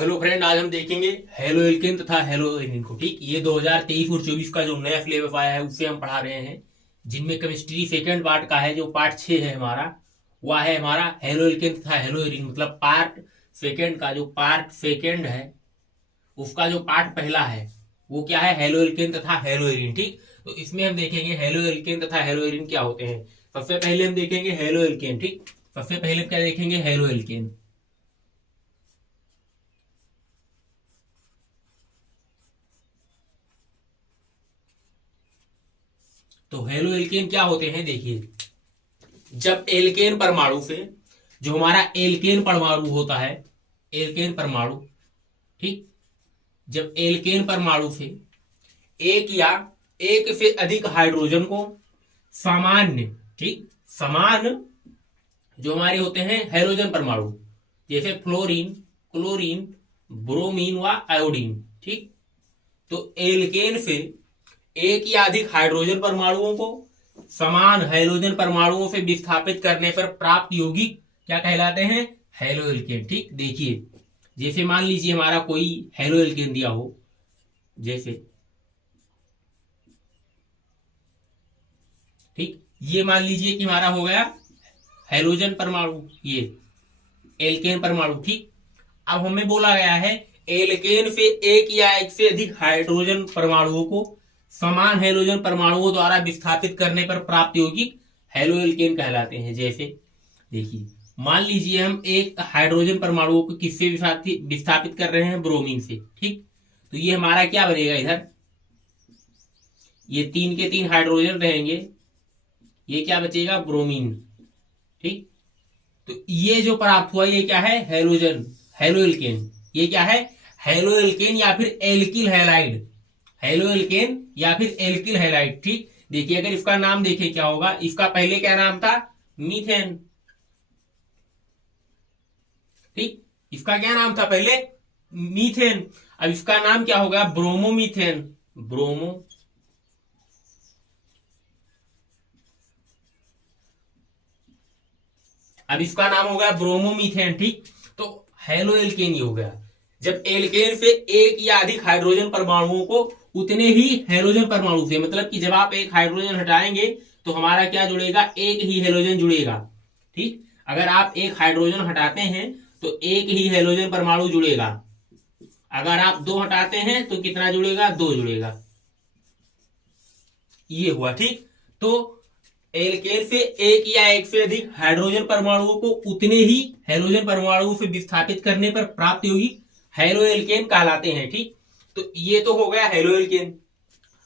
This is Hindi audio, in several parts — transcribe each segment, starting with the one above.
हेलो फ्रेंड, आज हम देखेंगे हेलो एल्केन तथा हेलो एरिन को। ठीक, ये 2023 और 24 का जो नया फ्लेवर आया है उससे हम पढ़ा रहे हैं, जिनमें केमिस्ट्री सेकंड पार्ट का है, जो पार्ट 6 है हमारा, वह है हमारा हेलो एल्केन तथा हेलो एरिन। मतलब पार्ट सेकंड का जो पार्ट सेकंड है उसका जो पार्ट पहला है वो क्या है, हेलो एल्केन तथा हेलो एरिन। ठीक, तो इसमें हम देखेंगे हेलो एल्केन तथा हेलो एरिन क्या होते हैं। सबसे पहले हम देखेंगे हेलो एल्केन। ठीक, सबसे पहले क्या देखेंगे, हेलो एल्केन। तो हेलो एल्केन क्या होते हैं, देखिए, जब एल्केन परमाणु से, जो हमारा एल्केन परमाणु होता है, एल्केन परमाणु, ठीक, जब एल्केन परमाणु से एक या एक से अधिक हाइड्रोजन को सामान्य, ठीक, समान जो हमारे होते हैं हेलोजन परमाणु, जैसे फ्लोरीन, क्लोरीन, ब्रोमीन व आयोडीन, ठीक, तो एल्केन से एक या अधिक हाइड्रोजन परमाणुओं को समान हाइड्रोजन परमाणुओं से विस्थापित करने पर प्राप्त यौगिक क्या कहलाते हैं, हेलो एल्केन। ठीक, देखिए, जैसे मान लीजिए हमारा कोई हेलो एल्केन दिया हो, जैसे, ठीक, ये मान लीजिए कि हमारा हो गया हाइड्रोजन परमाणु, ये एल्केन परमाणु। ठीक, अब हमें बोला गया है एल्केन से एक या एक से अधिक हाइड्रोजन परमाणुओं को समान हाइड्रोजन परमाणुओं द्वारा विस्थापित करने पर प्राप्त यौगिक हेलो एल्केन कहलाते हैं। जैसे देखिए, मान लीजिए हम एक हाइड्रोजन परमाणुओं को किससे विस्थापित कर रहे हैं, ब्रोमीन से। ठीक, तो ये हमारा क्या बनेगा, इधर ये 3 के 3 हाइड्रोजन रहेंगे, ये क्या बचेगा, ब्रोमीन। ठीक, तो ये जो प्राप्त हुआ ये क्या है, हेलोजन, हेलो एल्केन। ये क्या है, हेलो एल्केन या फिर एल्किल हैलाइड, हेलो एल्केन या फिर एल्किल हैलाइड। ठीक, देखिए, अगर इसका नाम देखें क्या होगा, इसका पहले क्या नाम था, मीथेन। ठीक, इसका क्या नाम था पहले, मीथेन। अब इसका नाम क्या होगा, ब्रोमोमीथेन, ब्रोमो। अब इसका नाम हो गया ब्रोमोमीथेन। ठीक, तो हेलो एल्केन ये हो गया जब एल्केन से एक या अधिक हाइड्रोजन परमाणुओं को उतने ही हेलोजन परमाणु से, मतलब कि जब आप एक हाइड्रोजन हटाएंगे तो हमारा क्या जुड़ेगा, एक ही हेलोजन जुड़ेगा। ठीक, अगर आप एक हाइड्रोजन हटाते हैं तो एक ही हेलोजन परमाणु जुड़ेगा। अगर आप 2 हटाते हैं तो कितना जुड़ेगा, 2 जुड़ेगा। ये हुआ। ठीक, तो एल्केन से एक या एक से अधिक हाइड्रोजन परमाणुओं को उतने ही हेलोजन परमाणुओं से विस्थापित करने पर प्राप्त यौगिक हेलो एल्केन कहलाते हैं। ठीक, तो ये तो हो गया हेलो एल्केन।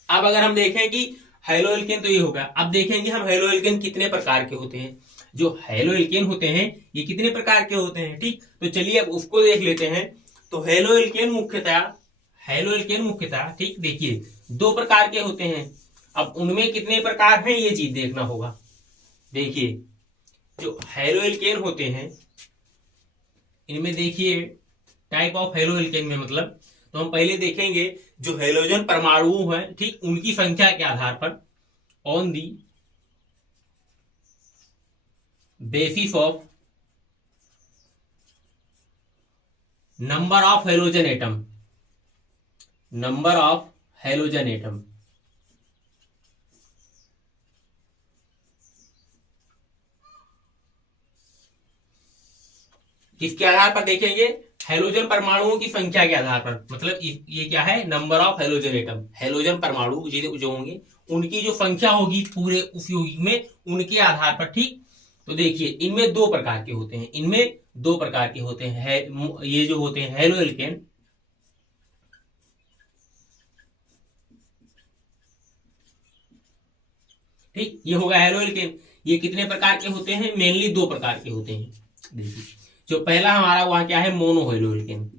अब अगर हम देखें कि हेलो एल्केन तो ये होगा, अब देखेंगे हम हेलो एल्केन कितने प्रकार के होते हैं। जो हेलो एल्केन होते हैं ये कितने प्रकार के होते हैं। ठीक, तो चलिए अब उसको देख लेते हैं। तो हेलो एल्केन मुख्यतः, ठीक, देखिए, 2 प्रकार के होते हैं। अब उनमें कितने प्रकार हैं ये चीज देखना होगा। देखिए, जो हेलो एल्केन होते हैं इनमें देखिए टाइप ऑफ हेलो एल्केन में, मतलब, तो हम पहले देखेंगे जो हेलोजन परमाणु हैं, ठीक, उनकी संख्या के आधार पर, on the basis of number of halogen atom, number of halogen atom. किसके आधार पर देखेंगे, हेलोजन परमाणुओं की संख्या के आधार पर, मतलब ये क्या है, number of halogen atom. Halogen परमाणु जो होंगे उनकी जो संख्या होगी पूरे उस यौगिक में, उनके आधार पर। ठीक, तो देखिए, इनमें 2 प्रकार के होते हैं, इनमें 2 प्रकार के होते हैं। ये जो होते हैं हेलो एल्केन, ठीक, ये होगा हेलो एल्केन। ये कितने प्रकार के होते हैं, मेनली 2 प्रकार के होते हैं। देखिए, जो पहला हमारा वहां क्या है, mono halo alkane,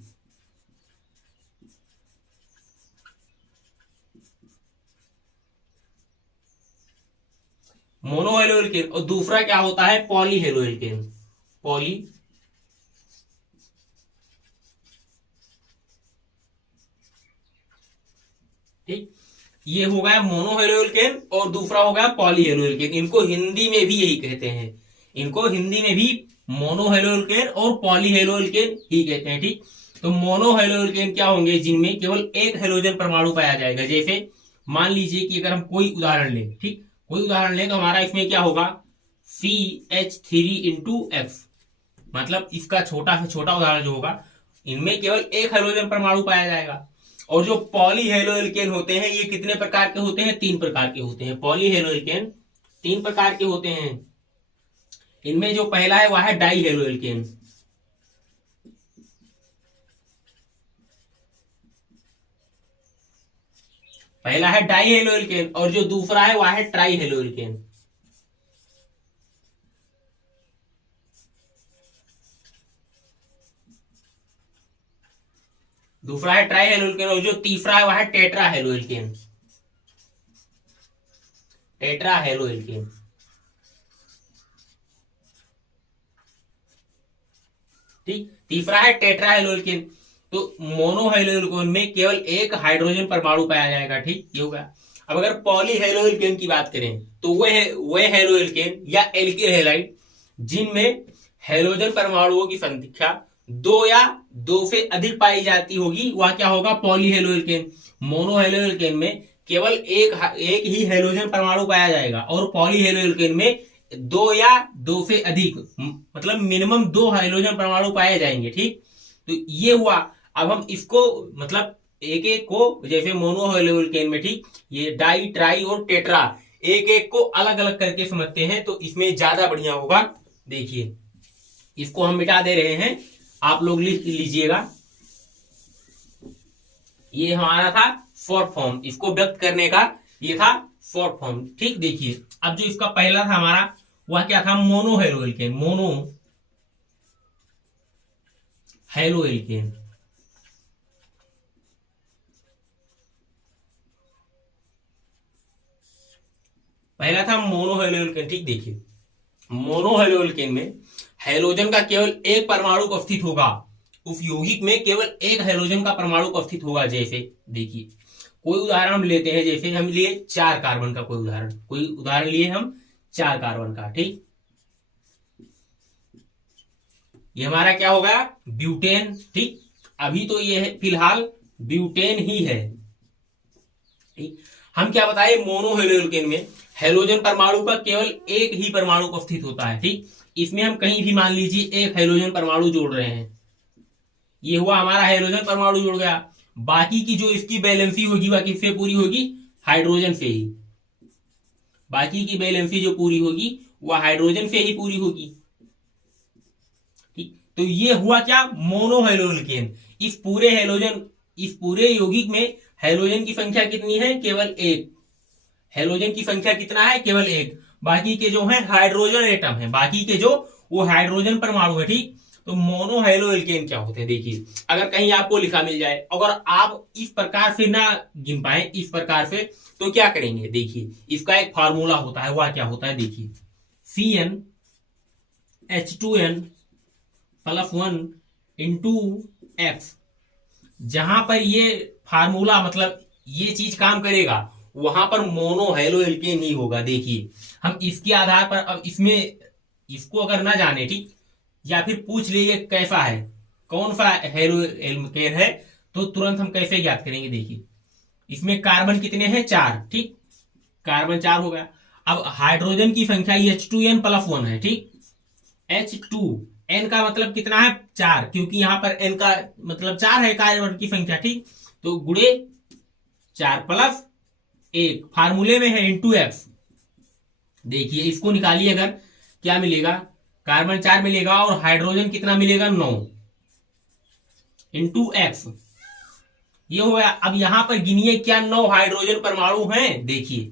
mono halo alkane. और दूसरा क्या होता है, पॉली हेलो एल्केन, पॉली। ठीक, ये हो गया मोनो हेलो एल्केन और दूसरा हो गया पॉली हेलो एल्केन। इनको हिंदी में भी यही कहते हैं, इनको हिंदी में भी मोनो हेलो एल्केन और पॉली हेलो एल्केन ही कहते हैं। ठीक, तो मोनो हेलोएल्केन क्या होंगे, जिनमें केवल एक हेलोजन परमाणु पाया जाएगा। जैसे मान लीजिए कि अगर हम कोई उदाहरण लें, ठीक, कोई उदाहरण लें तो हमारा इसमें क्या होगा, CH3 × F, मतलब इसका छोटा से छोटा उदाहरण जो होगा, इनमें केवल एक हेलोजन परमाणु पाया जाएगा। और जो पॉली हेलोएल्केन होते हैं ये कितने प्रकार के होते हैं, 3 प्रकार के होते हैं। पॉली हेलोएल्केन 3 प्रकार के होते हैं। इनमें जो पहला है वह है डाई हेलोएल्केन, पहला है डाई हेलोएल्केन, और जो दूसरा है वह है ट्राई हेलोएल्केन। दूसरा है ट्राई हेलोएल्केन, और जो तीसरा है वह है टेट्रा हेलोएल्केन, टेट्रा हेलोएल्केन। ठीक, तीसरा है टेट्रा हेलोएल्केन। तो मोनो हेलोएल्केन में केवल एक हाइड्रोजन परमाणु पाया जाएगा। ठीक, ये होगा। अब अगर पॉली हेलोएल्केन की बात करें तो वह हेलोएल्केन या एल्किल हैलाइड जिनमें हेलोजन परमाणुओं की संख्या 2 या 2 से अधिक पाई जाती होगी, वह क्या होगा, पॉली हेलोएल्केन। मोनो हेलोएल्केन में केवल एक ही हेलोजन परमाणु पाया जाएगा, और पॉली हेलोएल्केन में 2 या 2 से अधिक, मतलब मिनिमम 2 हाइड्रोजन परमाणु पाए जाएंगे। ठीक, तो ये हुआ। अब हम इसको मतलब एक एक को, जैसे मोनो हेलोएल्केन में, ठीक, ये डाई, ट्राई और टेट्रा, एक एक को अलग अलग करके समझते हैं तो इसमें ज्यादा बढ़िया होगा। देखिए, इसको हम मिटा दे रहे हैं, आप लोग लिख लीजिएगा। ये हमारा था शॉर्ट फॉर्म, इसको व्यक्त करने का ये था शॉर्ट फॉर्म। ठीक, देखिए अब जो इसका पहला था हमारा वह क्या था, मोनो हेलोएल्केन, मोनो हेलोएल्केन। पहला था मोनो हेलोएल्केन। ठीक, देखिए मोनो हेलोएल्केन में हेलोजन का केवल एक परमाणु उपस्थित होगा, उस यौगिक में केवल एक हेलोजन का परमाणु उपस्थित होगा। जैसे देखिए कोई उदाहरण हम लेते हैं, जैसे हम लिए 4 कार्बन का कोई उदाहरण लिए हम 4 कार्बन का। ठीक, ये हमारा क्या होगा, ब्यूटेन। ठीक, अभी तो ये है फिलहाल ब्यूटेन ही है। ठीक, हम क्या बताए, मोनो हेलोएल्केन में हेलोजन परमाणु का केवल एक ही परमाणु उपस्थित होता है। ठीक, इसमें हम कहीं भी मान लीजिए एक हाइड्रोजन परमाणु जोड़ रहे हैं, ये हुआ हमारा हाइड्रोजन परमाणु जुड़ गया। बाकी की जो इसकी बैलेंसी होगी वह किससे पूरी होगी, हाइड्रोजन से ही। बाकी की बैलेंसी जो पूरी होगी वह हाइड्रोजन से ही पूरी होगी। ठीक, तो ये हुआ क्या, मोनो हेलोएल्केन। इस पूरे यौगिक में हेलोजन की संख्या कितनी है, केवल एक। हेलोजन की संख्या कितना है, केवल एक। बाकी के जो है हाइड्रोजन एटम है, बाकी के जो वो हाइड्रोजन परमाणु है। ठीक, तो मोनो हेलोएल्केन क्या होते हैं, देखिए अगर कहीं आपको लिखा मिल जाए, अगर आप इस प्रकार से ना गिन पाए इस प्रकार से, तो क्या करेंगे, देखिए इसका एक फार्मूला होता है, वह क्या होता है, देखिए CnH2n+1 × X। जहां पर ये फार्मूला मतलब ये चीज काम करेगा वहां पर मोनो हेलोएल्केन ही होगा। देखिए हम इसके आधार पर अब इसको अगर ना जाने, ठीक, या फिर पूछ लीजिए कैसा है, कौन सा हेलोएल्केन है, तो तुरंत हम कैसे ज्ञात करेंगे। देखिए इसमें कार्बन कितने हैं, 4। ठीक, कार्बन 4 हो गया। अब हाइड्रोजन की संख्या H2n+1 है। ठीक, H2n का मतलब कितना है, 4, क्योंकि यहां पर n का मतलब 4 है कार्बन की संख्या। ठीक, तो गुणे 4+1 फार्मूले में है × X। देखिए इसको निकालिए, अगर क्या मिलेगा, कार्बन 4 मिलेगा और हाइड्रोजन कितना मिलेगा, 9 × X। ये हो गया। अब यहां पर गिनिए क्या 9 हाइड्रोजन परमाणु हैं, देखिए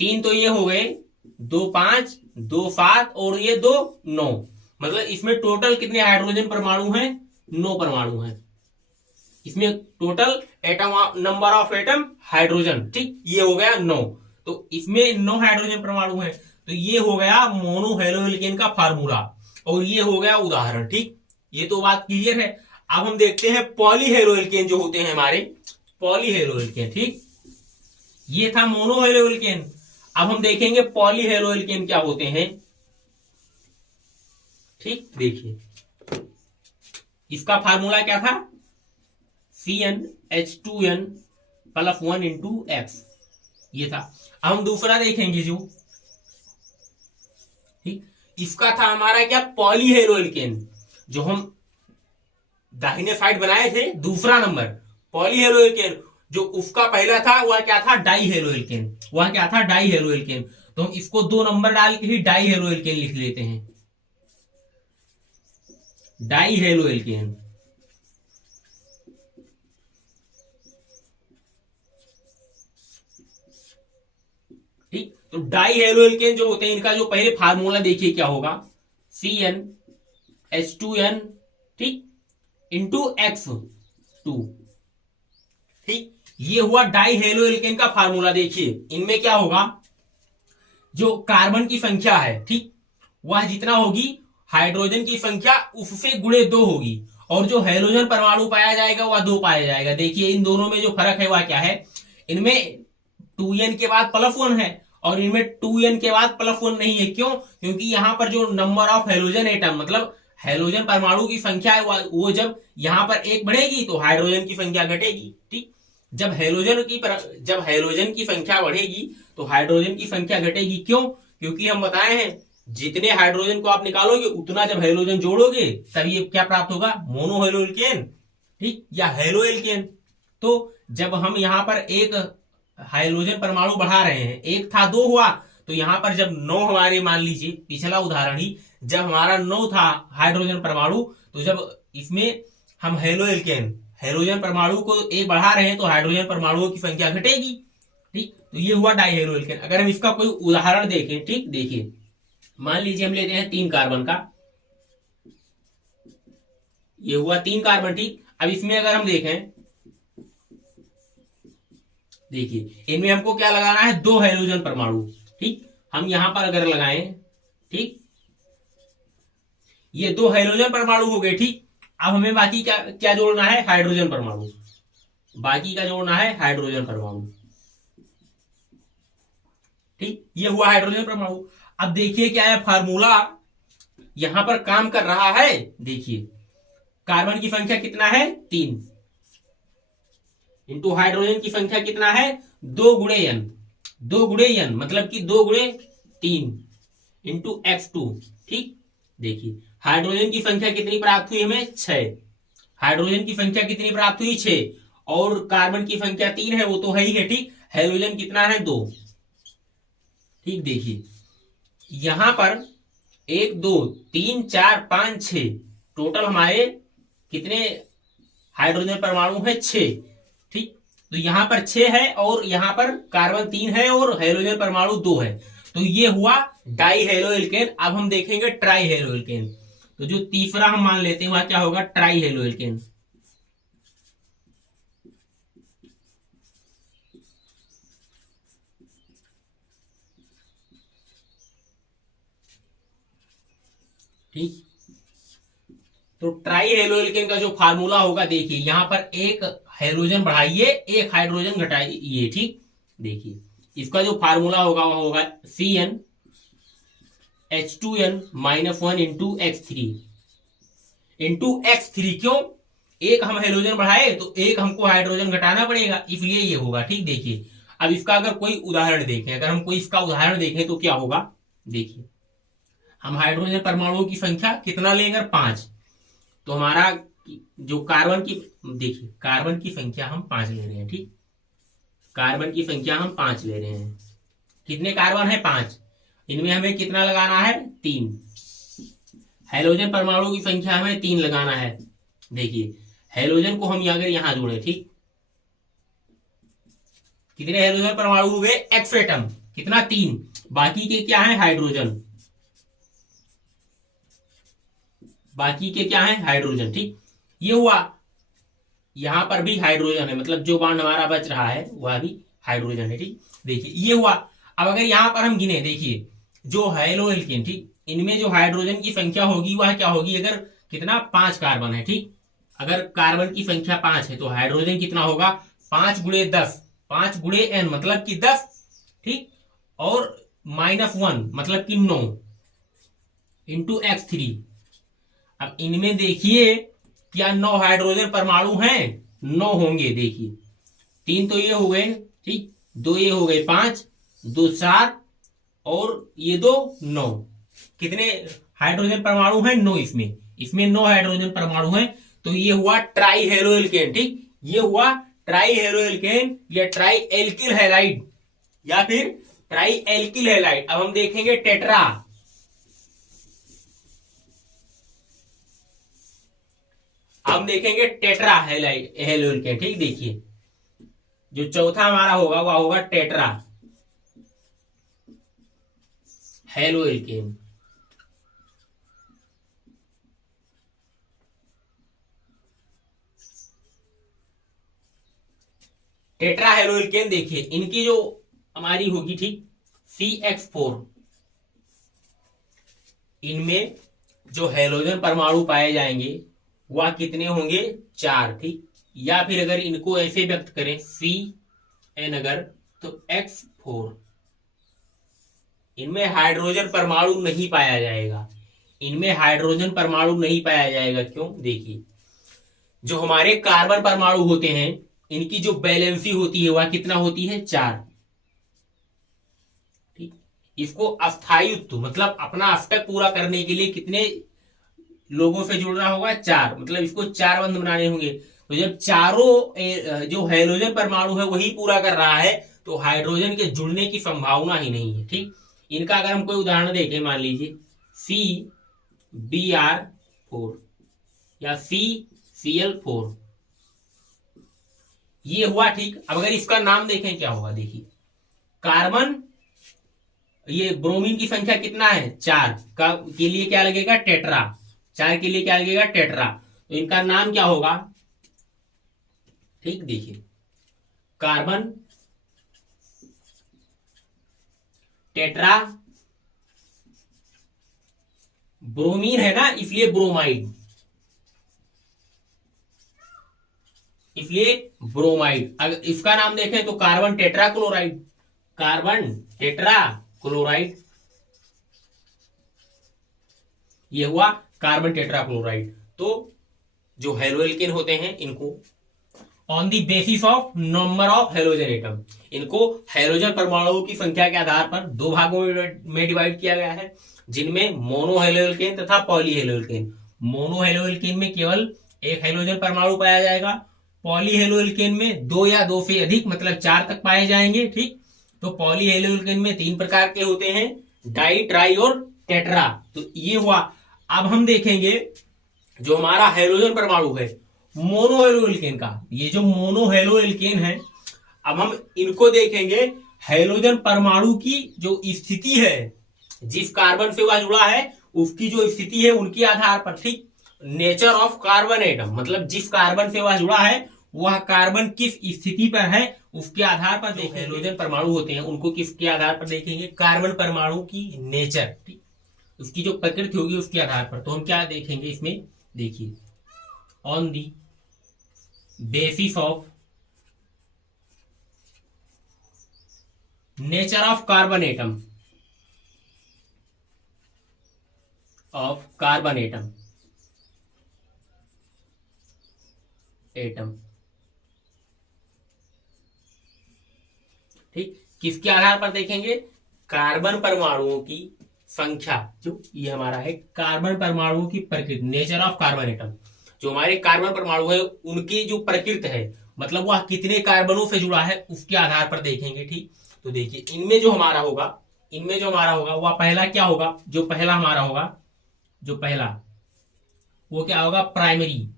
3 तो ये हो गए, 2 5, 2 7 और ये 2 9, मतलब इसमें टोटल कितने हाइड्रोजन परमाणु हैं, 9 परमाणु हैं। इसमें total atom number of atom hydrogen, ठीक, ये हो गया 9। तो इसमें 9 हाइड्रोजन परमाणु हैं। तो ये हो गया मोनो हेलोएल्केन का फार्मूला, और ये हो गया उदाहरण। ठीक, ये तो बात क्लियर है। अब हम देखते हैं पॉली हेलोएल्केन जो होते हैं हमारे, पॉली हेलोएल्केन। ठीक, ये था मोनो हेलोएल्केन। अब हम देखेंगे पॉली हेलोएल्केन क्या होते हैं। ठीक, देखिए इसका फार्मूला क्या था, CnH2n प्लस 1 इंटू एक्स, ये था। अब हम दूसरा देखेंगे जो, ठीक, इसका था हमारा क्या, पॉलीहेलोएल्केन, जो हम दाहिने साइड बनाए थे दूसरा नंबर पॉलीहेलोएल्केन, जो उसका पहला था वह क्या था, डाईहेलोएल्केन, वह क्या था, डाईहेलोएल्केन। तो हम इसको 2 नंबर डाल के ही डाईहेलोएल्केन लिख लेते हैं, डाईहेलोएल्केन। ठीक, तो डाईहेलोएल्केन जो होते हैं इनका जो पहले फार्मूला देखिए क्या होगा, CnH2n, ठीक, इंटू X2, ठीक, ये हुआ डाईहेलोएल्केन का फार्मूला। देखिए इनमें क्या होगा, जो कार्बन की संख्या है, ठीक, वह जितना होगी हाइड्रोजन की संख्या उससे गुणे 2 होगी, और जो हेलोजन परमाणु पाया जाएगा वह 2 पाया जाएगा। देखिए इन दोनों में जो फर्क है वह क्या है, इनमें 2n के बाद प्लस 1 है और इनमें 2n के बाद प्लस 1 नहीं है। क्यों? क्योंकि यहां पर जो नंबर ऑफ हेलोजन एटम, मतलब हेलोजन परमाणु की संख्या है वो जब यहां पर 1 बढ़ेगी तो हाइड्रोजन की संख्या घटेगी। ठीक, जब हेलोजन की संख्या बढ़ेगी तो हाइड्रोजन की संख्या घटेगी। क्यों? क्योंकि हम बताए हैं जितने हाइड्रोजन को आप निकालोगे उतना जब हेलोजन जोड़ोगे तभी ये क्या प्राप्त होगा, मोनोहेलोएल्केन, ठीक, या हेलोएल्केन। तो जब हम यहाँ पर एक हाइड्रोजन परमाणु बढ़ा रहे हैं, 1 था 2 हुआ, तो यहाँ पर जब 9 हमारे, मान लीजिए पिछला उदाहरण ही, जब हमारा 9 था हाइड्रोजन परमाणु, तो जब इसमें हम हेलोजन परमाणु को 1 बढ़ा रहे हैं तो हाइड्रोजन परमाणुओं की संख्या घटेगी। ठीक, तो ये हुआ डाईहेलोएल्केन। अगर हम इसका कोई उदाहरण देखें, ठीक, देखिए मान लीजिए हम लेते हैं 3 कार्बन का, ये हुआ 3 कार्बन, ठीक। अब इसमें अगर हम देखें, देखिए इनमें हमको क्या लगाना है, 2 हाइड्रोजन परमाणु, ठीक। हम यहां पर अगर लगाएं, ठीक, ये 2 हाइड्रोजन परमाणु हो गए, ठीक। अब हमें बाकी क्या क्या जोड़ना है, हाइड्रोजन परमाणु, बाकी का जोड़ना है हाइड्रोजन परमाणु, ठीक, ये हुआ हाइड्रोजन परमाणु। अब देखिए क्या है, फार्मूला यहां पर काम कर रहा है। देखिए कार्बन की संख्या कितना है, 3, इंटू हाइड्रोजन की संख्या कितना है, 2 गुणे n, 2 गुणे n मतलब कि 2 गुणे 3 इंटू X2, ठीक। देखिए हाइड्रोजन की संख्या कितनी प्राप्त हुई हमें, 6, हाइड्रोजन की संख्या कितनी प्राप्त हुई, 6, और कार्बन की संख्या 3 है, वो तो है ही है, ठीक। हाइड्रोजन कितना है, 2, ठीक। देखिए यहां पर 1 2 3 4 5 6 टोटल हमारे कितने हाइड्रोजन परमाणु है, 6, ठीक। तो यहां पर 6 है और यहां पर कार्बन 3 है और हाइड्रोजन परमाणु 2 है, तो ये हुआ डाईहेलोएल्केन। अब हम देखेंगे ट्राईहेलोएल्केन, तो जो तीसरा हम मान लेते हैं वह क्या होगा, ट्राईहेलोएल्केन। ठीक, तो ट्राईहेलोएल्केन का जो फार्मूला होगा, देखिए यहां पर 1 हाइड्रोजन बढ़ाइए, 1 हाइड्रोजन घटाइए, ठीक। देखिए इसका जो फार्मूला होगा वह होगा CnH2n माइनस 1 इंटू X3। क्यों? 1 हम हाइड्रोजन बढ़ाए तो 1 हमको हाइड्रोजन घटाना पड़ेगा, इसलिए ये होगा, ठीक। देखिए अब इसका अगर कोई उदाहरण देखें, अगर हम कोई इसका उदाहरण देखें तो क्या होगा, देखिए हम हाइड्रोजन परमाणुओं की संख्या कितना लेंगे, 5, तो हमारा जो कार्बन की, देखिए कार्बन की संख्या हम 5 ले रहे हैं, ठीक, कार्बन की संख्या हम 5 ले रहे हैं। कितने कार्बन है, 5, इनमें हमें कितना लगाना है, 3, हाइड्रोजन परमाणु की संख्या हमें 3 लगाना है। देखिए हाइड्रोजन को हम अगर यहां जोड़े, ठीक, कितने हाइड्रोजन परमाणु हुए, एक्स एटम, कितना, 3, बाकी के क्या है, हाइड्रोजन, बाकी के क्या है, हाइड्रोजन, ठीक। ये हुआ, यहां पर भी हाइड्रोजन है, मतलब जो बांड हमारा बच रहा है वह भी हाइड्रोजन है, ठीक। देखिए ये हुआ। अब अगर यहां पर हम गिने, देखिए जो हेलोएल्केन, ठीक, इनमें जो हाइड्रोजन की संख्या होगी वह क्या होगी, अगर कितना, 5 कार्बन है, ठीक, अगर कार्बन की संख्या 5 है तो हाइड्रोजन कितना होगा, 5 गुणे 10, 5 गुणे n मतलब कि 10, ठीक, और माइनस 1 मतलब कि 9 इंटू X3। अब इनमें देखिए क्या 9 हाइड्रोजन परमाणु हैं, 9 होंगे। देखिए 3 तो ये हो गए, ठीक, 2 ये हो गए 5, 2 7 और ये 2 9। कितने हाइड्रोजन परमाणु हैं? 9। इसमें 9 हाइड्रोजन परमाणु हैं। तो ये हुआ ट्राई हेलो एल्केन। ठीक, ये हुआ ट्राई हेलो एल्केन या ट्राई एल्किल हैलाइड या फिर ट्राई एल्किल हैलाइड। अब हम देखेंगे टेट्रा। हम देखेंगे टेट्रा हैलाइड हेलो एल्केन। ठीक, देखिए जो चौथा हमारा होगा वह होगा tetra halo alkane. Tetra halo alkane देखिए इनकी जो हमारी होगी, ठीक, CH4। इनमें जो हेलोजन परमाणु पाए जाएंगे वह कितने होंगे? 4। ठीक, या फिर अगर इनको ऐसे व्यक्त करें CN अगर, तो X4। इनमें हाइड्रोजन परमाणु नहीं पाया जाएगा। इनमें हाइड्रोजन परमाणु नहीं पाया जाएगा। क्यों? देखिए जो हमारे कार्बन परमाणु होते हैं इनकी जो बैलेंसी होती है वह कितना होती है? 4। ठीक, इसको अस्थायित्व मतलब अपना अष्टक पूरा करने के लिए कितने लोगों से जुड़ना होगा? 4। मतलब इसको 4 बंध बनाने होंगे। तो जब चारों जो हाइड्रोजन परमाणु है वही पूरा कर रहा है तो हाइड्रोजन के जुड़ने की संभावना ही नहीं है। ठीक, इनका अगर हम कोई उदाहरण देखें, मान लीजिए CBr4 या CCl4, ये हुआ। ठीक, अब अगर इसका नाम देखें क्या होगा? देखिए कार्बन, ये ब्रोमीन की संख्या कितना है? 4 का के लिए क्या लगेगा? टेट्रा। 4 के लिए क्या लगेगा? टेट्रा। तो इनका नाम क्या होगा? ठीक, देखिए कार्बन टेट्रा, ब्रोमीन है ना इसलिए ब्रोमाइड, इसलिए ब्रोमाइड। अगर इसका नाम देखें तो carbon tetra chloride, carbon tetra chloride, ये हुआ कार्बन टेट्रा क्लोराइड। तो जो हेलो एल्केन होते हैं इनको on the basis of number of halogen atom, इनको हेलोजन परमाणुओं की संख्या के आधार पर 2 भागों में डिवाइड किया गया है, जिनमें मोनो हेलो एल्केन तथा poly halo alkane. Mono halo alkane में केवल एक हेलोजन परमाणु पाया जाएगा। पॉली हेलो एल्केन में 2 या 2 से अधिक मतलब 4 तक पाए जाएंगे। ठीक, तो पॉली हेलो एल्केन में 3 प्रकार के होते हैं, डाई, ट्राई और टेट्रा। तो ये हुआ। अब हम देखेंगे जो हमारा हेलोजन परमाणु है मोनो हेलो एल्केन का, ये जो मोनो हेलो एल्केन है, अब हम इनको देखेंगे हेलोजन परमाणु की जो स्थिति है, जिस कार्बन से वह जुड़ा है उसकी जो स्थिति है उनके आधार पर। ठीक, नेचर ऑफ कार्बन एटम मतलब जिस कार्बन से वह जुड़ा है वह कार्बन किस स्थिति पर है उसके आधार पर देखेंगे। हेलोजन परमाणु होते हैं उनको किसके आधार पर देखेंगे? कार्बन परमाणु की नेचर, ठीक, उसकी जो प्रकृति होगी उसके आधार पर। तो हम क्या देखेंगे इसमें? देखिए on the basis of nature of carbon atom, of carbon atom ठीक, किसके आधार पर देखेंगे? कार्बन परमाणुओं की संख्या, जो ये हमारा है कार्बन परमाणुओं की प्रकृति, नेचर ऑफ कार्बन एटम। जो हमारे कार्बन परमाणु है उनकी जो प्रकृति है मतलब वह कितने कार्बनों से जुड़ा है उसके आधार पर देखेंगे। ठीक, तो देखिए इनमें जो हमारा होगा वह पहला क्या होगा? जो पहला हमारा होगा, जो पहला वो क्या होगा? Primary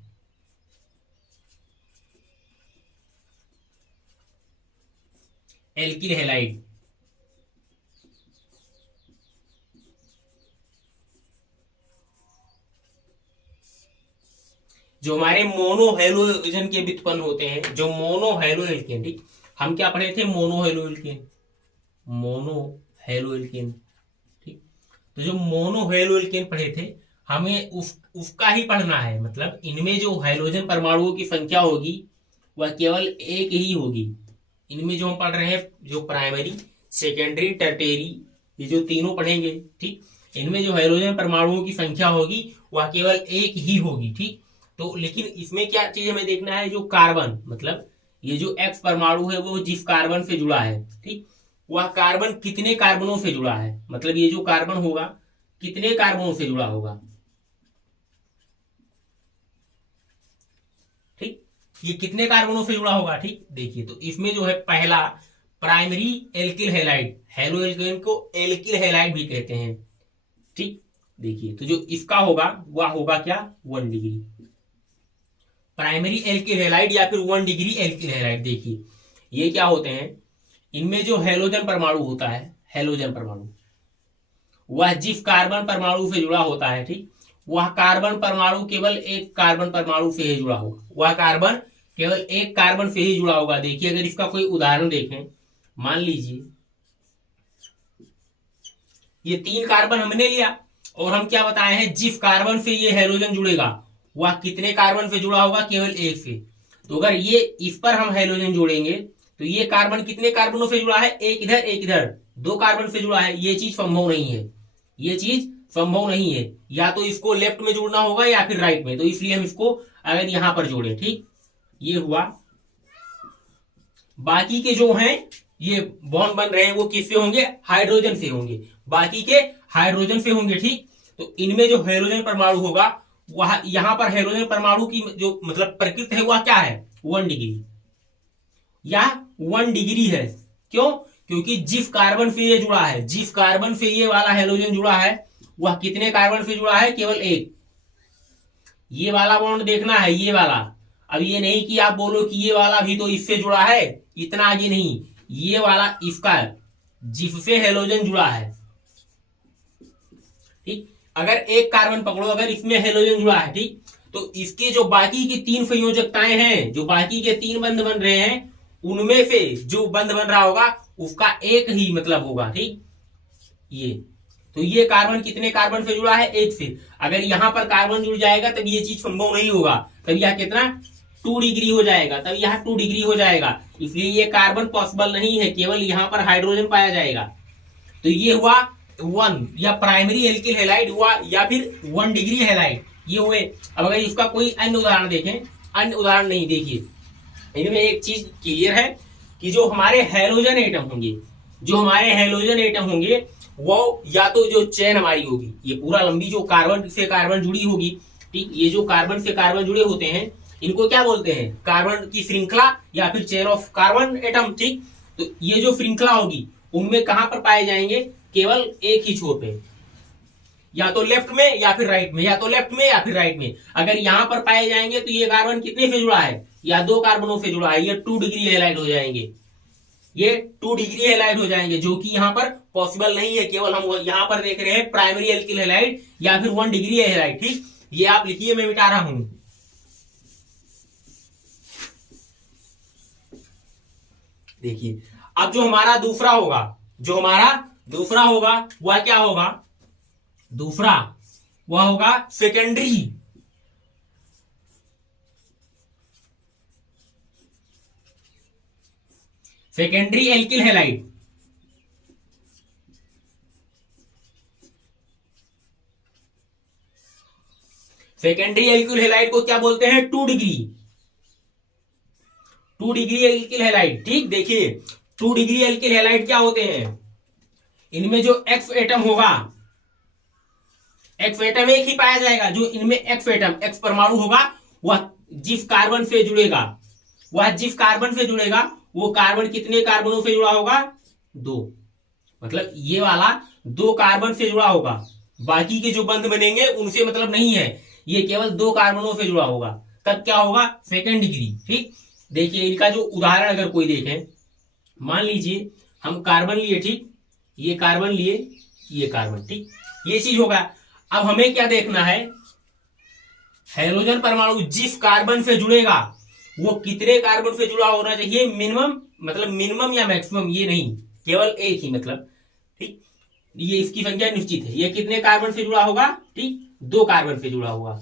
alkyl halide. जो हमारे मोनो हेलोजन के व्युत्पन्न होते हैं, जो मोनो हेलो एल्केन। ठीक, हम क्या पढ़े थे? Mono halo alkane, mono halo alkane. ठीक, तो जो मोनो हेलो एल्केन पढ़े थे हमें उसका ही पढ़ना है। मतलब इनमें जो हाइड्रोजन परमाणुओं की संख्या होगी वह केवल एक ही होगी। इनमें जो हम पढ़ रहे हैं जो प्राइमरी, सेकेंडरी, टर्टेरी, ये जो तीनों पढ़ेंगे। ठीक, इनमें जो हाइड्रोजन परमाणुओं की संख्या होगी वह केवल एक ही होगी। ठीक, तो लेकिन इसमें क्या चीज हमें देखना है, जो कार्बन मतलब ये जो एक्स परमाणु है वो जिस कार्बन से जुड़ा है, ठीक, वह कार्बन कितने कार्बनों से जुड़ा है, मतलब ये जो कार्बन होगा कितने कार्बनों से जुड़ा होगा, ठीक, ये कितने कार्बनों से जुड़ा होगा। ठीक, देखिए तो इसमें जो है पहला primary alkyl halide, halo alkane को एल्किल हैलाइड भी कहते हैं। ठीक, देखिए तो जो इसका होगा वह होगा क्या, 1 डिग्री प्राइमरी एल्किल हैलाइड या फिर 1 डिग्री एल्किल हैलाइड। देखिए ये क्या होते हैं, इनमें जो हेलोजन परमाणु होता है, हेलोजन परमाणु वह जिस कार्बन परमाणु से जुड़ा होता है, ठीक, वह कार्बन परमाणु केवल एक कार्बन परमाणु से ही जुड़ा होगा, वह कार्बन केवल एक कार्बन से ही जुड़ा होगा। देखिए अगर इसका कोई उदाहरण देखें, मान लीजिए ये 3 कार्बन हमने लिया और हम क्या बताए हैं, जिस कार्बन से ये हेलोजन जुड़ेगा वह कितने कार्बन से जुड़ा होगा, केवल एक से। तो अगर ये इस पर हम हेलोजन जोड़ेंगे तो ये कार्बन कितने कार्बनों से जुड़ा है, एक इधर एक इधर, 2 कार्बन से जुड़ा है। ये चीज संभव नहीं है, ये चीज संभव नहीं है, या तो इसको लेफ्ट में जोड़ना होगा या फिर राइट में। तो इसलिए हम इसको अगर यहां पर जोड़े, ठीक, ये हुआ। बाकी के जो हैं ये बॉन्ड बन रहे हैं वो किससे होंगे, हाइड्रोजन से होंगे, बाकी के हाइड्रोजन से होंगे। ठीक, तो इनमें जो हाइड्रोजन परमाणु होगा वह यहां पर हाइड्रोजन परमाणु की जो मतलब प्रकृति है वह क्या है, 1 डिग्री या 1 डिग्री है। क्यों, क्योंकि जिस कार्बन से ये जुड़ा है, जिस कार्बन से ये वाला हाइड्रोजन जुड़ा है वह कितने कार्बन से जुड़ा है, केवल एक। ये वाला बॉन्ड देखना है, ये वाला। अब ये नहीं कि आप बोलो कि ये वाला भी तो इससे जुड़ा है, इतना आगे नहीं, ये वाला इसका जिससे हेलोजन जुड़ा है। ठीक, अगर एक कार्बन पकड़ो, अगर इसमें हेलोजन जुड़ा है, ठीक, तो इसके जो बाकी की 3 संयोजकताएं हैं, जो बाकी के 3 बंध बन रहे हैं, उनमें से जो बंध बन रहा होगा उसका एक ही मतलब होगा। ठीक, ये तो ये कार्बन कितने कार्बन से जुड़ा है, एक से। अगर यहां पर कार्बन जुड़ जाएगा तब ये चीज संभव नहीं होगा, तब यह कितना 2 डिग्री हो जाएगा, तब यह 2 डिग्री हो जाएगा। इसलिए ये कार्बन पॉसिबल नहीं है, केवल यहां पर हाइड्रोजन पाया जाएगा। तो ये हुआ 1 या प्राइमरी एल्किल हैलाइड हुआ या फिर 1 डिग्री हैलाइड, ये हुए। अब अगर इसका कोई अन्य उदाहरण देखें, अन्य उदाहरण नहीं, देखिए इनमें एक चीज क्लियर है कि जो हमारे हैलोजन एटम होंगे, जो हमारे हैलोजन एटम होंगे वो या तो जो चेन हमारी होगी, ये पूरा लंबी जो कार्बन से कार्बन जुड़ी होगी, ठीक, ये जो कार्बन से कार्बन जुड़े होते हैं इनको क्या बोलते हैं, कार्बन की श्रृंखला या फिर चेन ऑफ कार्बन एटम। ठीक, तो ये जो श्रृंखला होगी उनमें कहां पर पाए जाएंगे, केवल एक ही छोर पे, या तो लेफ्ट में या फिर राइट में, या तो लेफ्ट में या फिर राइट में। अगर यहां पर पाए जाएंगे तो ये कार्बन कितने से जुड़ा है, या 2 कार्बनों से जुड़ा है, ये 2 डिग्री हैलाइड हो जाएंगे, ये 2 डिग्री हैलाइड हो जाएंगे, जो कि यहां पर पॉसिबल नहीं है। केवल हम यहां पर देख रहे हैं प्राइमरी एल्किल हैलाइड या फिर 1 डिग्री हैलाइड। ठीक, ये आप लिखिए, मैं मिटा रहा हूं। देखिए अब जो हमारा दूसरा होगा, जो हमारा दूसरा होगा वह क्या होगा, दूसरा वह होगा secondary, secondary alkyl halide. Secondary alkyl halide को क्या बोलते हैं, 2 डिग्री, 2 डिग्री एल्किल हैलाइड। ठीक, देखिए 2 डिग्री एल्किल हैलाइड क्या होते हैं, इनमें जो एक्स एटम होगा, एक्स एटम एक ही पाया जाएगा, जो इनमें एक्स एटम, एक्स परमाणु होगा वह जिस कार्बन से जुड़ेगा, वह जिस कार्बन से जुड़ेगा वो कार्बन कितने कार्बनों से जुड़ा होगा, 2, मतलब ये वाला 2 कार्बन से जुड़ा होगा, बाकी के जो बंध बनेंगे उनसे मतलब नहीं है, ये केवल 2 कार्बनों से जुड़ा होगा, तब क्या होगा, सेकेंड डिग्री। ठीक, देखिए इनका जो उदाहरण अगर कोई देखें, मान लीजिए हम कार्बन लिए, ठीक, ये कार्बन लिए, ये कार्बन, ठीक, ये चीज होगा। अब हमें क्या देखना है, हाइड्रोजन परमाणु जिस कार्बन से जुड़ेगा वो कितने कार्बन से जुड़ा होना चाहिए, मिनिमम, मतलब मिनिमम या मैक्सिमम, ये नहीं, केवल एक ही, मतलब ठीक, ये इसकी संख्या निश्चित है, ये कितने कार्बन से जुड़ा होगा, ठीक, 2 कार्बन से जुड़ा होगा,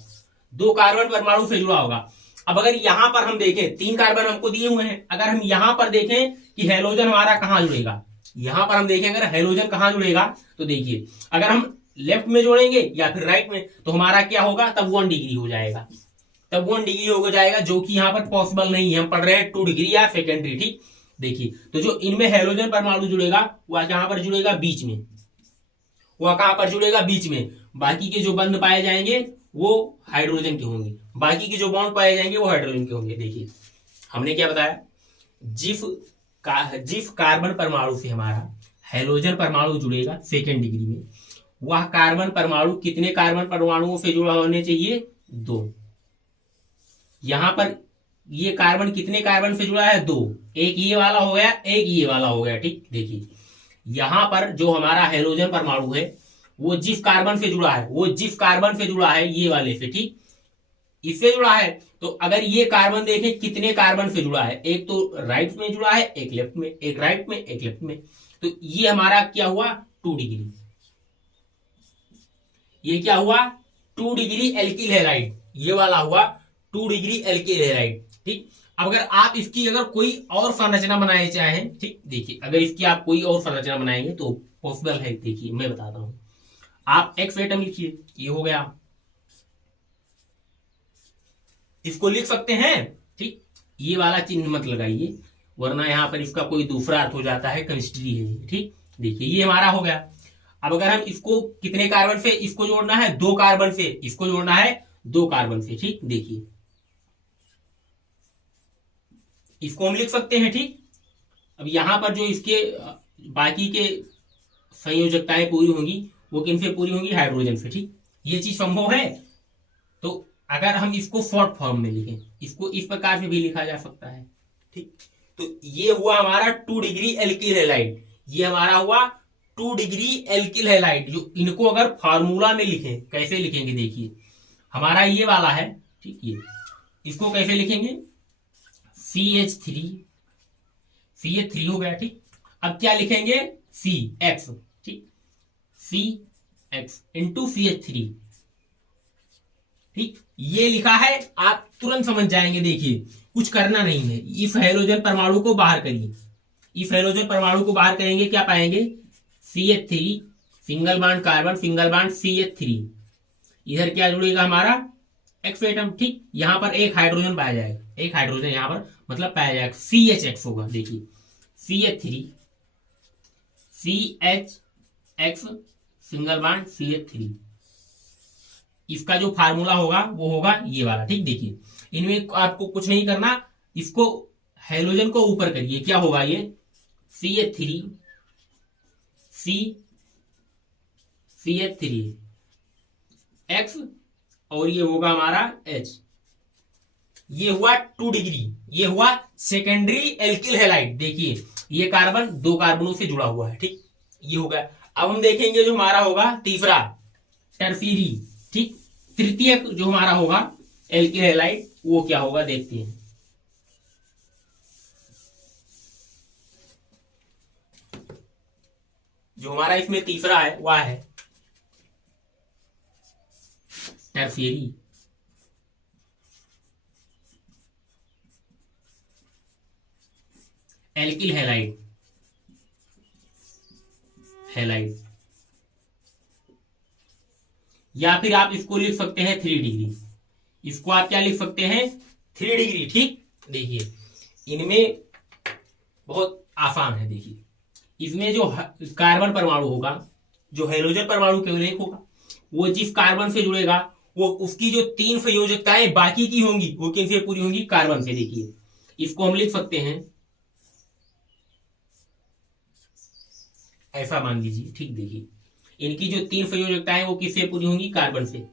2 कार्बन परमाणु से जुड़ा होगा। अब अगर यहां पर हम देखें, 3 कार्बन हमको दिए हुए हैं, अगर हम यहां पर देखें कि हाइड्रोजन हमारा कहां जुड़ेगा, यहां पर हम देखें अगर हाइड्रोजन कहां जुड़ेगा, तो देखिए अगर हम लेफ्ट में जोड़ेंगे या फिर राइट में तो हमारा क्या होगा, तब 1 डिग्री हो जाएगा। तब 1 डिग्री हो जाएगा, जो कि यहाँ पर पॉसिबल नहीं है, हम पढ़ रहे हैं 2 डिग्री या सेकेंडरी। ठीक, देखिए तो जो इनमें हेलोजन परमाणु जुड़ेगा वह कहां पर जुड़ेगा, बीच में, वह कहां पर जुड़ेगा, बीच में। बाकी के जो बंध पाए जाएंगे वो हाइड्रोजन के होंगे, बाकी के जो बॉन्ड पाए जाएंगे वो हाइड्रोजन के होंगे। देखिए हमने क्या बताया, जिस कार्बन परमाणु से हमारा हेलोजन परमाणु जुड़ेगा सेकेंड डिग्री में, वह कार्बन परमाणु कितने कार्बन परमाणुओं से जुड़ा होने चाहिए, 2। यहां पर ये कार्बन कितने कार्बन से जुड़ा है, 2। एक ये वाला हो गया, एक ये वाला हो गया। ठीक, देखिए यहां पर जो हमारा हेलोजन परमाणु है वो जिस कार्बन से जुड़ा है, वो जिस कार्बन से जुड़ा है ये वाले से, ठीक, इससे जुड़ा है। तो अगर ये कार्बन देखें कितने कार्बन से जुड़ा है, एक तो राइट में जुड़ा है, एक लेफ्ट में, एक राइट में, एक लेफ्ट में। तो ये हमारा क्या हुआ, 2 डिग्री। ये क्या हुआ, 2 डिग्री एल्किल हैलाइड, ये वाला हुआ 2 डिग्री एल्किल हैलाइड। ठीक, अब अगर आप इसकी अगर कोई और संरचना बनाए चाहें, ठीक, देखिए अगर इसकी आप कोई और संरचना बनाएंगे तो पॉसिबल है। देखिए मैं बताता हूं, आप एक्स एटम लिखिए, ये हो गया, इसको लिख सकते हैं। ठीक, ये वाला चिन्ह मत लगाइए वरना यहां पर इसका कोई दूसरा अर्थ हो जाता है, केमिस्ट्री है। ठीक, देखिए ये हमारा हो गया। अब अगर हम इसको कितने कार्बन से इसको जोड़ना है, 2 कार्बन से इसको जोड़ना है, 2 कार्बन से। ठीक, देखिए इसको हम लिख सकते हैं। ठीक, अब यहां पर जो इसके बाकी के संयोजकताएं पूरी होंगी वो किन से पूरी होंगी, हाइड्रोजन से। ठीक, ये चीज संभव है। तो अगर हम इसको शॉर्ट फॉर्म में लिखें, इसको इस प्रकार से भी लिखा जा सकता है। ठीक, तो ये हुआ हमारा 2 डिग्री एल्किल हैलाइड, ये हमारा हुआ 2 डिग्री एल्किल हैलाइड। जो इनको अगर फार्मूला में लिखें, कैसे लिखेंगे, देखिए हमारा ये वाला है। ठीक, ये इसको कैसे लिखेंगे, CH3 हो गया। ठीक, अब क्या लिखेंगे, CX, ठीक, CX इंटू CH3। ठीक, ये लिखा है, आप तुरंत समझ जाएंगे। देखिए कुछ करना नहीं है, इस हाइड्रोजन परमाणु को बाहर करिए, इस हाइड्रोजन परमाणु को बाहर करेंगे, क्या पाएंगे, CH3 single bond carbon, single bond CH3, इधर क्या जुड़ेगा हमारा एक्स एटम। ठीक, यहां पर एक हाइड्रोजन पाया जाएगा, एक हाइड्रोजन यहां पर मतलब पाया जाएगा, CHX होगा। देखिए CH3 CHX single bond CH3, इसका जो फार्मूला होगा वो होगा ये वाला। ठीक, देखिए इनमें आपको कुछ नहीं करना, इसको हाइड्रोजन को ऊपर करिए, क्या होगा ये CH3 CH3 X और ये होगा हमारा H। ये हुआ 2 डिग्री, ये हुआ सेकेंडरी एल्किल हैलाइड। देखिए ये कार्बन 2 कार्बनों से जुड़ा हुआ है। ठीक, ये हो गया। अब हम देखेंगे जो हमारा होगा तीसरा टर्फीरी। ठीक, तृतीय जो हमारा होगा एल्किल हैलाइड वो क्या होगा, देखते हैं। जो हमारा इसमें तीसरा है वह है टर्फियरी एल्किल हैलाइड, हैलाइड, या फिर आप इसको लिख सकते हैं 3 डिग्री। इसको आप क्या लिख सकते हैं, 3 डिग्री। ठीक, देखिए इनमें बहुत आसान है। देखिए इसमें जो कार्बन परमाणु होगा, जो हाइड्रोजन परमाणु केवल एक होगा, वो जिस कार्बन से जुड़ेगा वो उसकी जो 3 संयोजकताएं बाकी की होंगी वो किन से पूरी होंगी, कार्बन से। देखिए इसको हम लिख सकते हैं ऐसा, मान लीजिए। ठीक, देखिए इनकी जो 3 संयोजकताएं वो किससे पूरी होंगी, कार्बन से।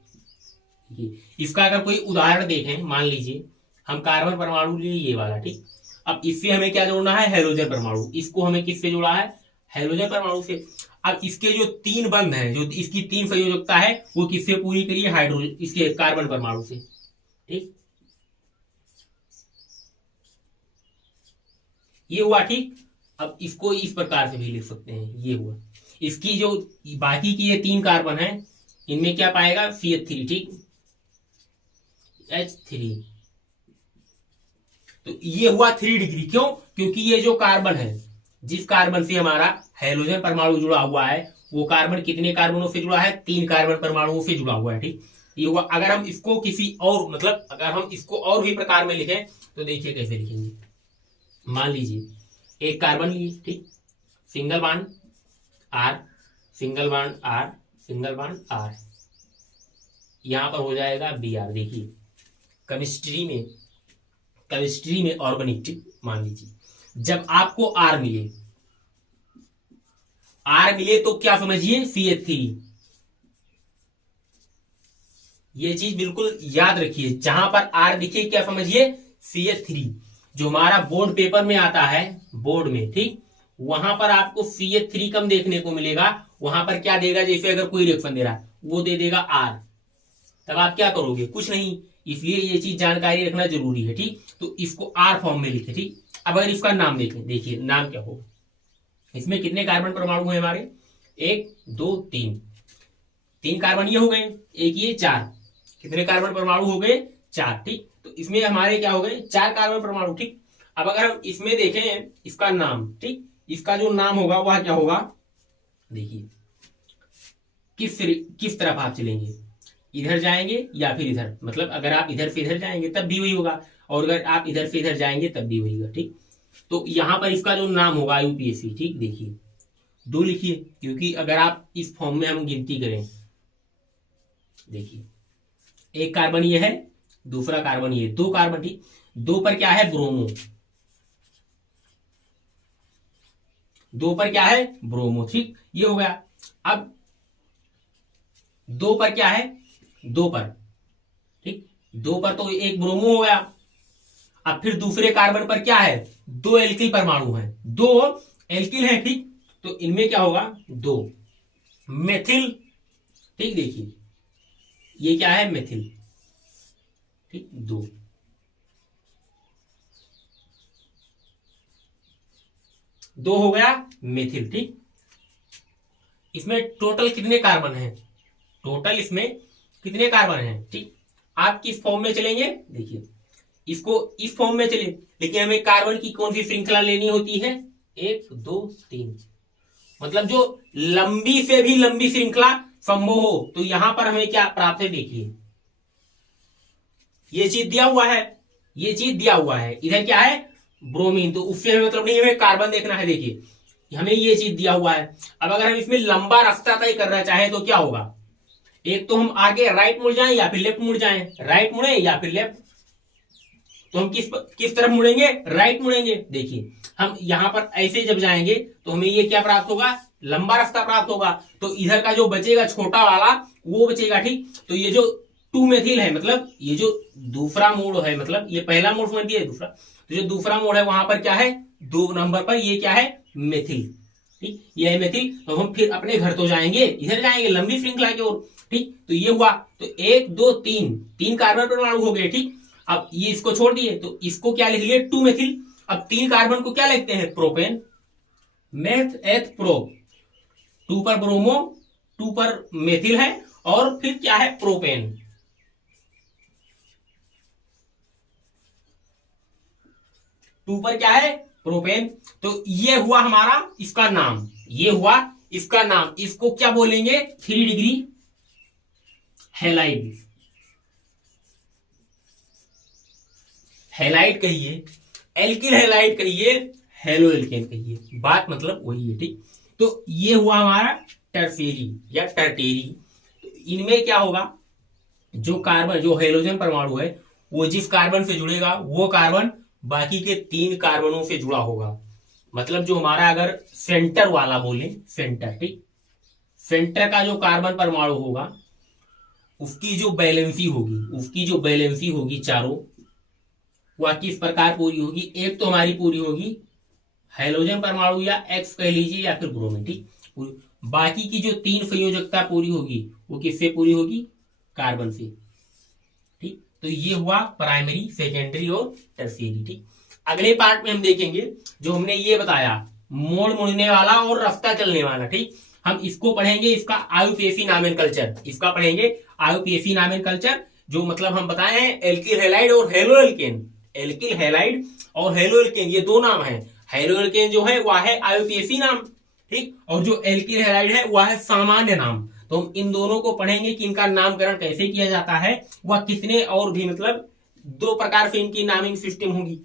इसका अगर कोई उदाहरण देखें, मान लीजिए हम कार्बन परमाणु लिए ये वाला। ठीक, अब इससे हमें क्या जोड़ना है, हाइड्रोजन परमाणु। इसको हमें किससे जोड़ा है, हाइड्रोजन परमाणु से। अब इसके जो 3 बंध हैं, जो इसकी 3 संयोजकता है वो किससे पूरी करिए, हाइड्रोजन, इसके कार्बन परमाणु से। ठीक, ये हुआ। ठीक, अब इसको इस प्रकार से भी लिख सकते हैं, ये हुआ। इसकी जो बाकी की ये 3 कार्बन है इनमें क्या पाएगा, CH3। ठीक, H3। तो ये हुआ 3 डिग्री। क्यों, क्योंकि ये जो कार्बन है, जिस कार्बन से हमारा हाइड्रोजन परमाणु जुड़ा हुआ है वो कार्बन कितने कार्बनों से जुड़ा है, 3 कार्बन परमाणुओं से जुड़ा हुआ है। ठीक, ये हुआ। अगर हम इसको किसी और मतलब अगर हम इसको और भी प्रकार में लिखें तो देखिए कैसे लिखेंगे। मान लीजिए एक कार्बन लिए, ठीक, single bond R, single bond R, single bond R, यहां पर हो जाएगा बी आर। देखिए केमिस्ट्री में ऑर्गेनिक, ठीक, मान लीजिए जब आपको आर मिले तो क्या समझिए CH3। ये चीज बिल्कुल याद रखिए, जहां पर आर दिखे क्या समझिए CH3। जो हमारा बोर्ड पेपर में आता है, बोर्ड में, ठीक, वहां पर आपको CH3 कम देखने को मिलेगा। वहां पर क्या देगा, जैसे अगर कोई रिएक्शन दे रहा है वो दे देगा आर, तब आप क्या करोगे, कुछ नहीं। इसलिए ये चीज जानकारी रखना जरूरी है, ठीक। तो इसको आर फॉर्म में लिखे, ठीक। अब अगर इसका नाम देखें, देखिए नाम क्या होगा। इसमें कितने कार्बन परमाणु है हमारे, 1 2 3, 3 कार्बन ये हो गए, एक ये 4, कितने कार्बन परमाणु हो गए 4, ठीक। तो इसमें हमारे क्या हो गए 4 कार्बन परमाणु, ठीक। अब अगर हम इसमें देखें इसका नाम, ठीक, इसका जो नाम होगा वह क्या होगा, देखिए किस तरफ आप चलेंगे, इधर जाएंगे या फिर इधर, मतलब अगर आप इधर से इधर जाएंगे तब भी वही होगा, और अगर आप इधर से इधर जाएंगे तब भी वही होगा, ठीक। तो यहां पर इसका जो नाम होगा IUPAC, ठीक, देखिए 2 लिखिए, क्योंकि अगर आप इस फॉर्म में हम गिनती करें, देखिए एक कार्बन ये है, दूसरा कार्बन ये, 2 कार्बन, ठीक। 2 पर क्या है ब्रोमो, 2 पर क्या है ब्रोमो, ठीक, ये हो गया। अब 2 पर क्या है, 2 पर, ठीक, 2 पर तो एक ब्रोमो हो गया। अब फिर दूसरे कार्बन पर क्या है, 2 एल्किल परमाणु हैं, 2 एल्किल हैं, ठीक। तो इनमें क्या होगा 2 मेथिल, ठीक, देखिए ये क्या है मेथिल, ठीक, 2 हो गया मेथिल, ठीक। इसमें टोटल कितने कार्बन हैं, टोटल इसमें कितने कार्बन हैं, ठीक। आप किस फॉर्म में चलेंगे, देखिए इसको इस फॉर्म में चले, लेकिन हमें कार्बन की कौन सी श्रृंखला लेनी होती है, 1 2 3, मतलब जो लंबी से भी लंबी श्रृंखला संभव हो। तो यहां पर हमें क्या प्राप्त है, देखिए ये चीज दिया हुआ है, ये चीज दिया हुआ है, इधर क्या है ब्रोमीन, तो उससे हमें मतलब नहीं, हमें कार्बन देखना है। देखिए हमें ये चीज दिया हुआ है। अब अगर हम इसमें लंबा रास्ता तय करना चाहें तो क्या होगा, एक तो हम आगे राइट मुड़ जाएं या फिर लेफ्ट मुड़ जाएं, राइट मुड़े या फिर लेफ्ट, तो हम किस तरफ मुड़ेंगे, राइट मुड़ेंगे। देखिए हम यहां पर ऐसे जब जाएंगे तो हमें ये क्या प्राप्त होगा, लंबा रास्ता प्राप्त होगा। तो इधर का जो बचेगा छोटा वाला वो बचेगा, ठीक। तो ये जो 2 मेथिल है, मतलब ये जो दूसरा मोड़ है, मतलब ये पहला मोड़ समझ दिया, दूसरा, तो जो दूसरा मोड़ है वहां पर क्या है 2 नंबर पर ये क्या है मेथिल, ठीक, ये है मेथिल। तो हम फिर अपने घर तो जाएंगे, इधर जाएंगे लंबी श्रृंखला की ओर, ठीक। तो ये हुआ, तो 1 2 3 कार्बन परमाणु हो गए, ठीक। अब ये इसको छोड़ दिए तो इसको क्या लिख लिए 2 मेथिल। अब 3 कार्बन को क्या लिखते हैं प्रोपेन, मेथ एथ प्रो, 2 पर ब्रोमो, 2 पर मेथिल है, और फिर क्या है प्रोपेन, 2 पर क्या है प्रोपेन। तो ये हुआ हमारा इसका नाम, ये हुआ इसका नाम। इसको क्या बोलेंगे 3 डिग्री हैलाइड, हैलाइड कहिए, एल्किल हैलाइड कहिए, हेलो एल्केन कहिए, बात मतलब वही है, ठीक। तो ये हुआ हमारा टर्फेरी या टर्टेरी। तो इनमें क्या होगा, जो कार्बन, जो हेलोजन परमाणु है वो जिस कार्बन से जुड़ेगा वो कार्बन बाकी के 3 कार्बनों से जुड़ा होगा। मतलब जो हमारा अगर सेंटर वाला बोले, सेंटर, ठीक, सेंटर का जो कार्बन परमाणु होगा उसकी जो बैलेंसी होगी चारों, वह किस प्रकार पूरी होगी, एक तो हमारी पूरी होगी हाइड्रोजन परमाणु या एक्स कह लीजिए या फिर ब्रोमीन, ठीक। बाकी की जो 3 संयोजकता पूरी होगी वो किससे पूरी होगी, कार्बन से, ठीक। तो ये हुआ प्राइमरी, सेकेंडरी और टर्शियरी, ठीक। अगले पार्ट में हम देखेंगे जो हमने ये बताया मोड़ मुड़ने वाला और रास्ता चलने वाला, ठीक। हम इसको पढ़ेंगे, इसका IUPAC नॉमेनक्लेचर, इसका पढ़ेंगे IUPAC नॉमेनक्लेचर, जो मतलब हम बताए हैं एल्किल हैलाइड और हेलो एल्केन, एल्किल हैलाइड और हेलो एल्केन ये 2 नाम है। हेलो एल्केन जो है वह है IUPAC नाम, ठीक, और जो एल्किल हैलाइड है वह है सामान्य नाम। तो हम इन दोनों को पढ़ेंगे कि इनका नामकरण कैसे किया जाता है, वह किसने, और भी मतलब 2 प्रकार से इनकी नामिंग सिस्टम होगी।